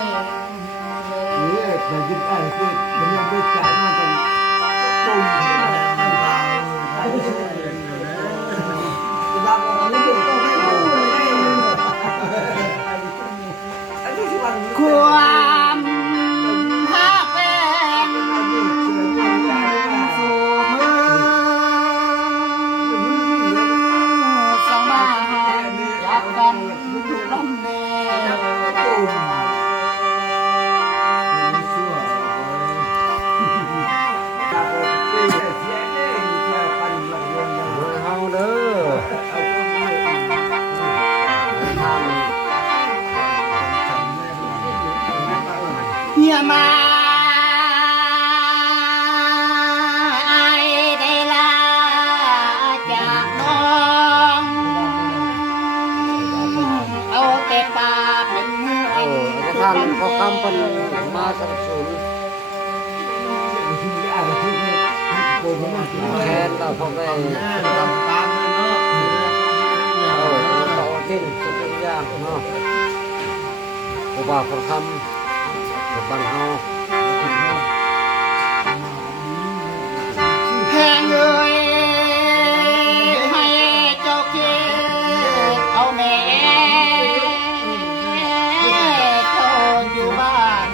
นี่แต่ยึดได้คือมันยังไม่จ่ายมาตั้งต้นความฮักแพงสู่มือสองบ้านจับกันล้มเนเฮาเด้อเฮียมาไอ้ได้ลาจากน้องเอาแต่ปากเป็นเมือง ทางเขาคำเป็นมาสนับสนุนแทนเราพวกได้ทำตามเลยเนาะต่อทิ้งทุกอย่างเนาะผู้บ่าวคนคำบ้านเฮา แพงเอ้ยให้เจ้าเก็บเอาแม่เจ้าอยู่บ้าน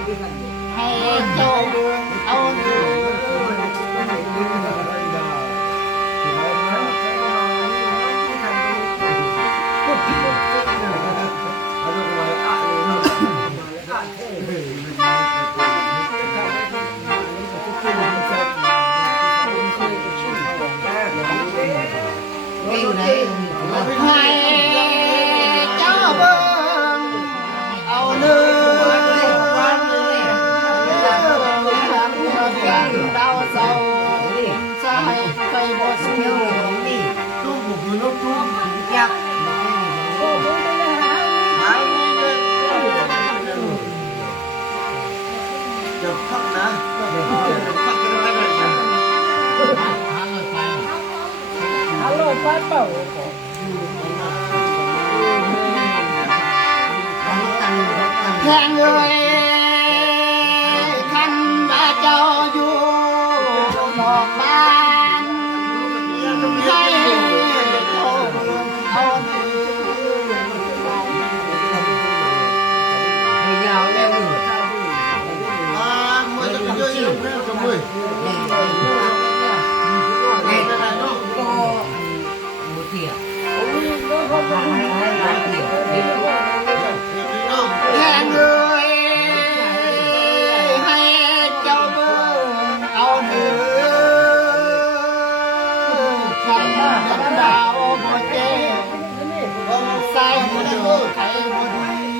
ให้เจ้าเดินเอาเงินให้เจ้าเบิ่งเอาเนื้อวันเลยดาวเสาใส่ไปบ่เสียวลูกบุกลูกทุ่งยักษ์เดี๋ยวพักนะพักกันได้ไหมฮัลโหลไปเปล่าแพงเอ้ยคันว่าเจ้าอยู่นอกบ้านให้เจ้าเบิ่งเอาเนื้อยาวแล้วมือจะเป็นเยอะอยู่นะกับมือแพงเอ้ยให้เจ้าเบิ่งเอาเนื้อคันดาวบ่เจ๊ใส่มือไข่บ่ดี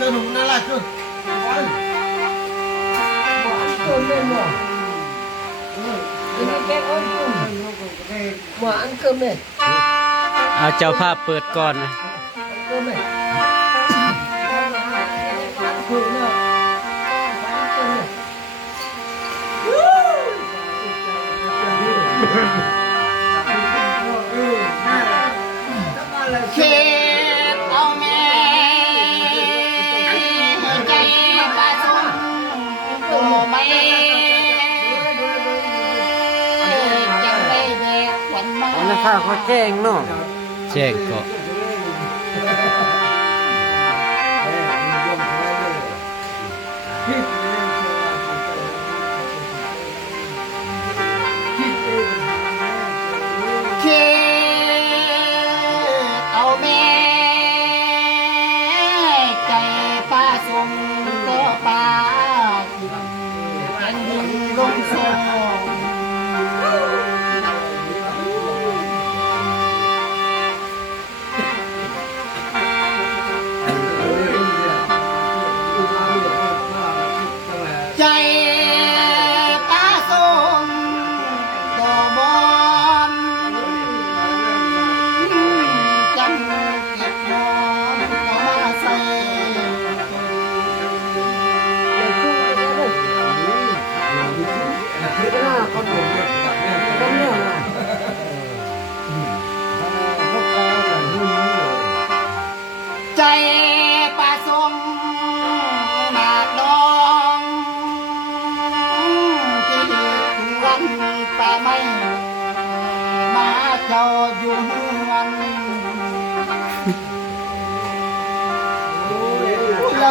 สนุกน่ารักจุดเอาเจ้าภาพเปิดก่อนนะเข็บเอาแม่ใจปลาส้มตัวไม่จังได้แบกขวัญมา อันนั้นข้าเขาแจ้งเนาะ แจ้งก็ เข็บเอาแม่ใจปลาส้มตัวปลาเป็นดินลงโซ ใจป้าส่งตัวบอนจำเก็บมอนก็มาใส่ เจ้าอยู่เฮือนแล้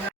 ว